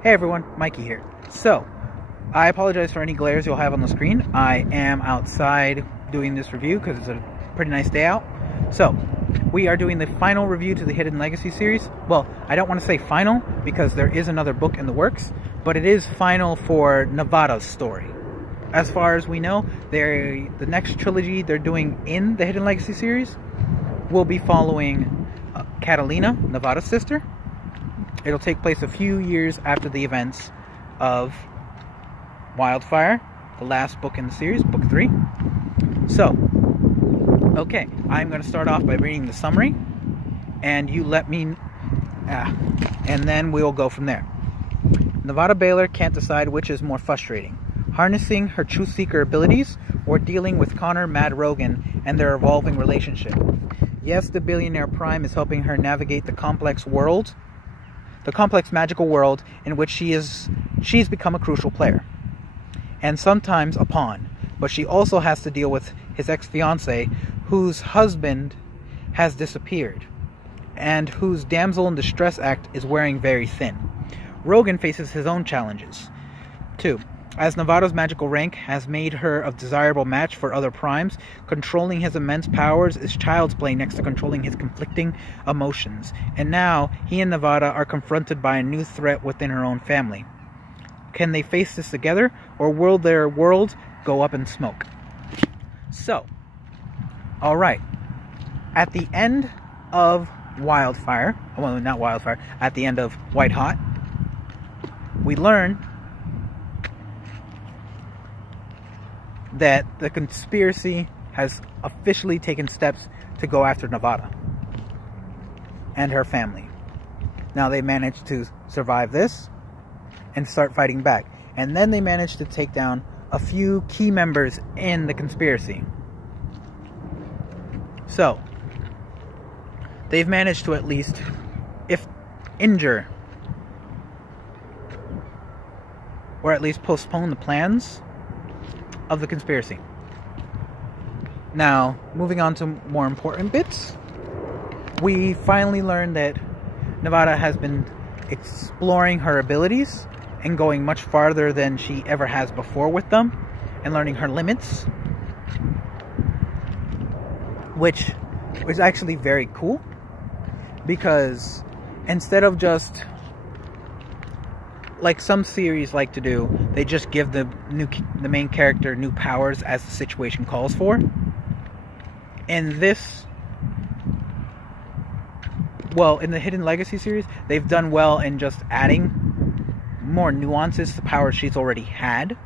Hey everyone, Mikey here. So, I apologize for any glares you'll have on the screen. I am outside doing this review because it's a pretty nice day out. So, we are doing the final review to the Hidden Legacy series. Well, I don't want to say final because there is another book in the works, but it is final for Nevada's story. As far as we know, the next trilogy they're doing in the Hidden Legacy series will be following Catalina, Nevada's sister. It'll take place a few years after the events of Wildfire, the last book in the series, book 3. So, okay, I'm going to start off by reading the summary, and you let me, and then we'll go from there. Nevada Baylor can't decide which is more frustrating, harnessing her Truth Seeker abilities or dealing with Connor Mad Rogan and their evolving relationship. Yes, the billionaire Prime is helping her navigate the complex magical world in which she's become a crucial player, and sometimes a pawn, but she also has to deal with his ex-fiancée, whose husband has disappeared, and whose damsel in distress act is wearing very thin. Rogan faces his own challenges, too, as Nevada's magical rank has made her a desirable match for other primes. Controlling his immense powers is child's play next to controlling his conflicting emotions. And now, he and Nevada are confronted by a new threat within her own family. Can they face this together, or will their world go up in smoke? So, alright. At the end of Wildfire, well, not Wildfire, at the end of White Hot, we learn that the conspiracy has officially taken steps to go after Nevada and her family. Now they managed to survive this and start fighting back. And then they managed to take down a few key members in the conspiracy. So, they've managed to at least, injure or at least postpone the plans of the conspiracy. Now, moving on to more important bits, we finally learned that Nevada has been exploring her abilities and going much farther than she ever has before with them, and learning her limits, which was actually very cool, because instead of just like some series like to do, they just give the main character new powers as the situation calls for. In this, well, in the Hidden Legacy series, they've done well in just adding more nuances to powers she's already had.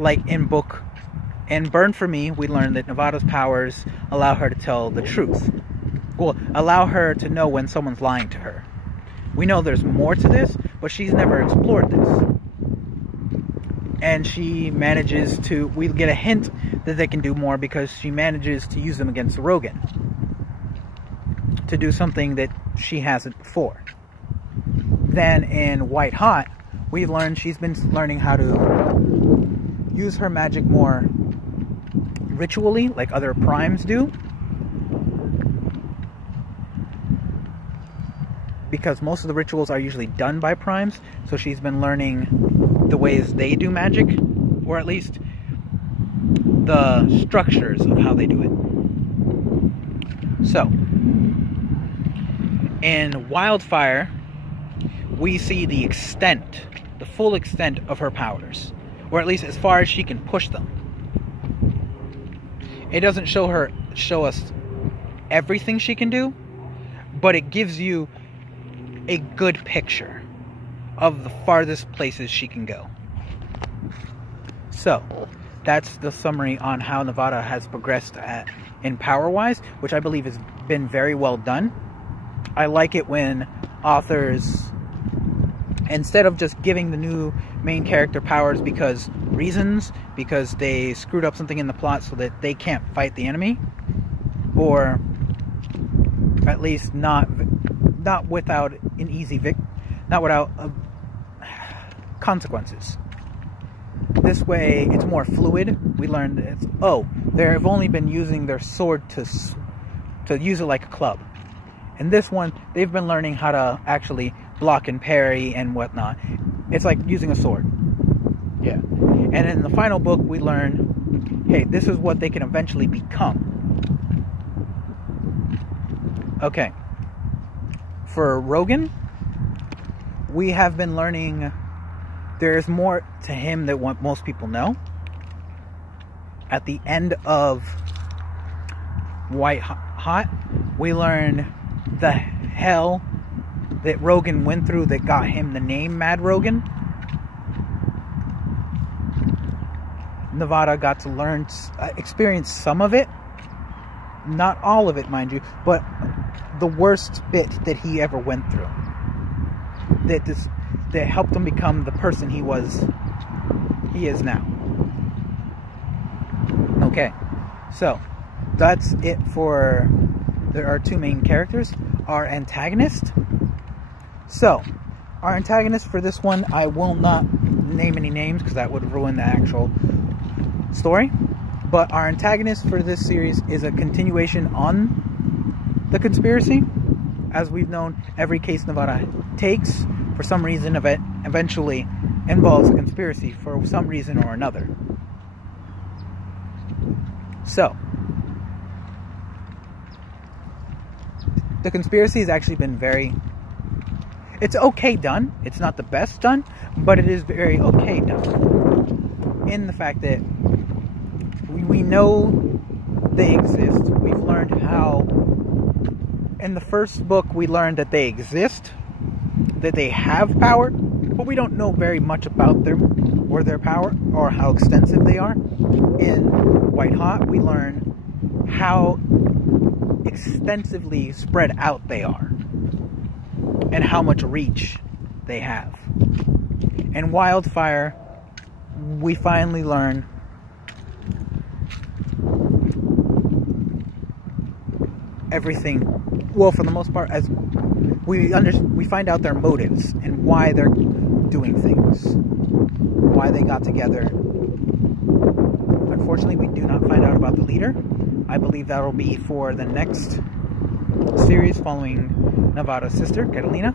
Like in Burn For Me, we learned that Nevada's powers allow her to tell the truth. Well, allow her to know when someone's lying to her. We know there's more to this, but she's never explored this. And she manages to, we get a hint that they can do more because she manages to use them against Rogan to do something that she hasn't before. Then in White Hot, we've learned she's been learning how to use her magic more ritually, like other primes do, because most of the rituals are usually done by primes, so she's been learning the ways they do magic, or at least the structures of how they do it. So, in Wildfire, we see the full extent of her powers, or at least as far as she can push them. It doesn't show us everything she can do, but it gives you a good picture of the farthest places she can go. So, that's the summary on how Nevada has progressed in power-wise, which I believe has been very well done. I like it when authors, instead of just giving the new main character powers because they screwed up something in the plot so that they can't fight the enemy, or at least not without consequences. This way, it's more fluid. We learned that they've only been using their sword to use it like a club. In this one, they've been learning how to actually block and parry and whatnot. It's like using a sword. Yeah. And in the final book, we learn, hey, this is what they can eventually become. Okay. For Rogan, we have been learning there's more to him than what most people know. At the end of White Hot, we learn the hell that Rogan went through that got him the name Mad Rogan. Nevada got to learn, experience some of it. Not all of it, mind you, but the worst bit that he ever went through. That helped him become the person he is now. Okay, so that's it for our two main characters. Our antagonist. So, our antagonist for this one, I will not name any names because that would ruin the actual story. But our antagonist for this series is a continuation on the conspiracy. As we've known, every case Nevada takes, for some reason, eventually involves a conspiracy for some reason or another. So, the conspiracy has actually been it's okay done. It's not the best done, but it is very okay done. In the fact that we know they exist. We've learned how, in the first book, we learned that they exist, that they have power, but we don't know very much about them or their power or how extensive they are. In White Hot, we learn how extensively spread out they are and how much reach they have. In Wildfire, we finally learn everything, well, for the most part, as we find out their motives and why they're doing things, why they got together. Unfortunately, we do not find out about the leader. I believe that will be for the next series following Nevada's sister, Catalina.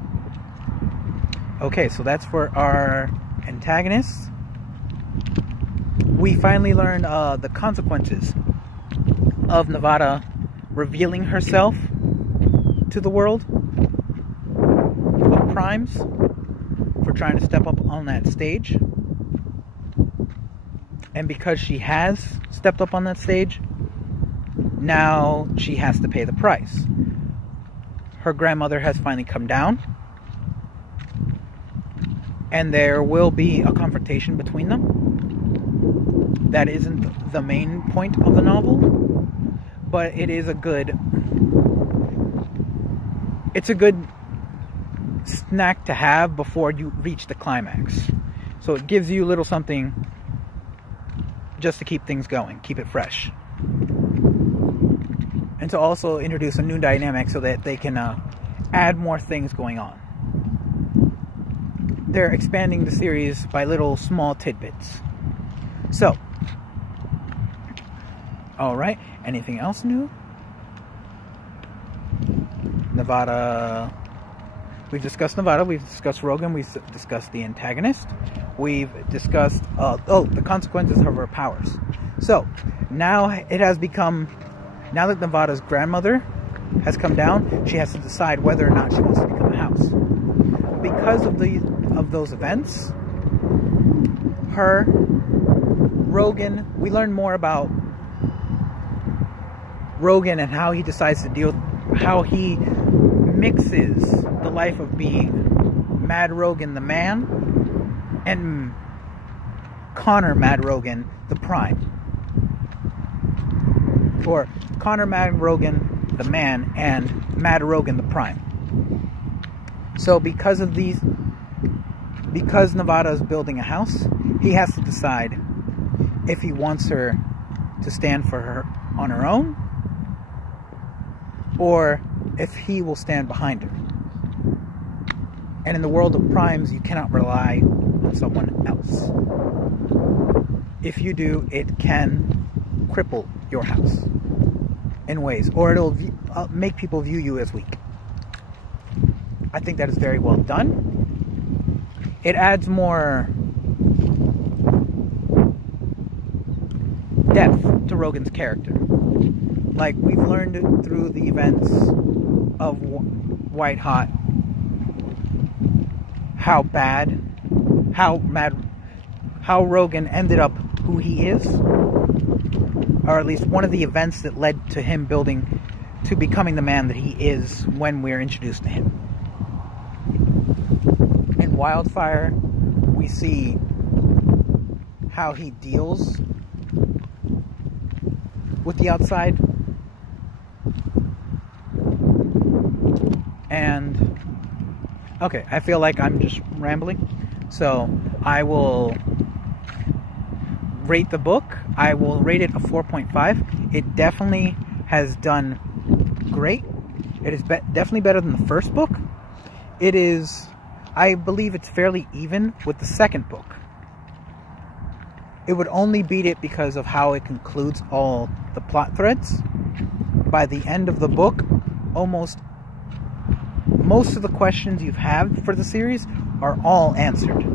Okay, so that's for our antagonists. We finally learn the consequences of Nevada revealing herself to the world of crimes for trying to step up on that stage. And because she has stepped up on that stage, now she has to pay the price. Her grandmother has finally come down, and there will be a confrontation between them. That isn't the main point of the novel, but it is a good snack to have before you reach the climax. So it gives you a little something just to keep things going, keep it fresh. And to also introduce a new dynamic so that they can add more things going on. They're expanding the series by little small tidbits. So, alright, anything else new? Nevada. We've discussed Nevada, we've discussed Rogan, we've discussed the antagonist. We've discussed, the consequences of her powers. So, now it has become, now that Nevada's grandmother has come down, she has to decide whether or not she wants to become a house. Because of those events, Rogan, we learn more about Rogan and how he decides to deal, how he mixes the life of being Mad Rogan the man and Connor Mad Rogan the Prime. Or Connor Mad Rogan the man and Mad Rogan the Prime. So because Nevada is building a house, he has to decide if he wants her to stand for her on her own, or if he will stand behind her. And in the world of primes, you cannot rely on someone else. If you do, it can cripple your house in ways, or it'll make people view you as weak. I think that is very well done. It adds more depth to Rogan's character. Like, we've learned through the events of White Hot how Rogan ended up who he is, or at least one of the events that led to him becoming the man that he is when we're introduced to him. In Wildfire, we see how he deals with the outside, and okay, I feel like I'm just rambling, so I will rate the book. I will rate it a 4.5. It definitely has done great. It is definitely better than the first book. It is, I believe it's fairly even with the second book. It would only beat it because of how it concludes all the plot threads. By the end of the book, most of the questions you've had for the series are all answered.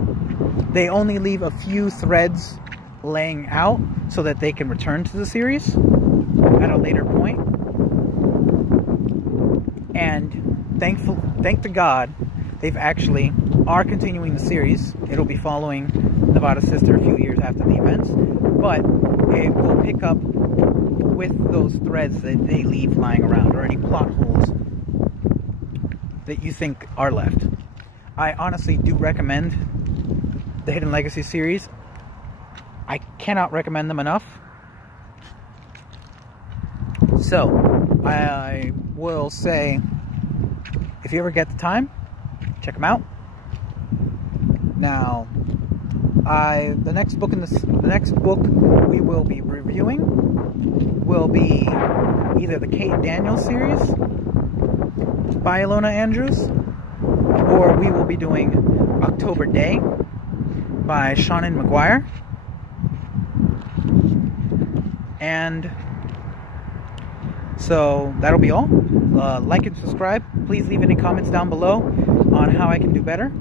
They only leave a few threads laying out so that they can return to the series at a later point. And thank to God, they've actually are continuing the series. It'll be following Nevada's sister a few years after the events, but it will pick up with those threads that they leave lying around, or any plot holes that you think are left. I honestly do recommend the Hidden Legacy series. I cannot recommend them enough. So, I will say, if you ever get the time, check them out. Now, the next book we will be reviewing will be either the Kate Daniels series by Ilona Andrews, or we will be doing October Day by Shannon McGuire. And so that'll be all. Like and subscribe. Please leave any comments down below on how I can do better,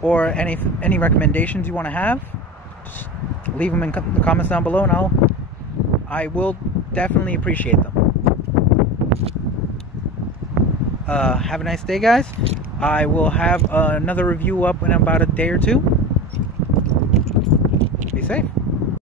or any recommendations you want to have. Just leave them in the comments down below, and I will definitely appreciate them. Have a nice day, guys. I will have another review up in about a day or two. Be safe.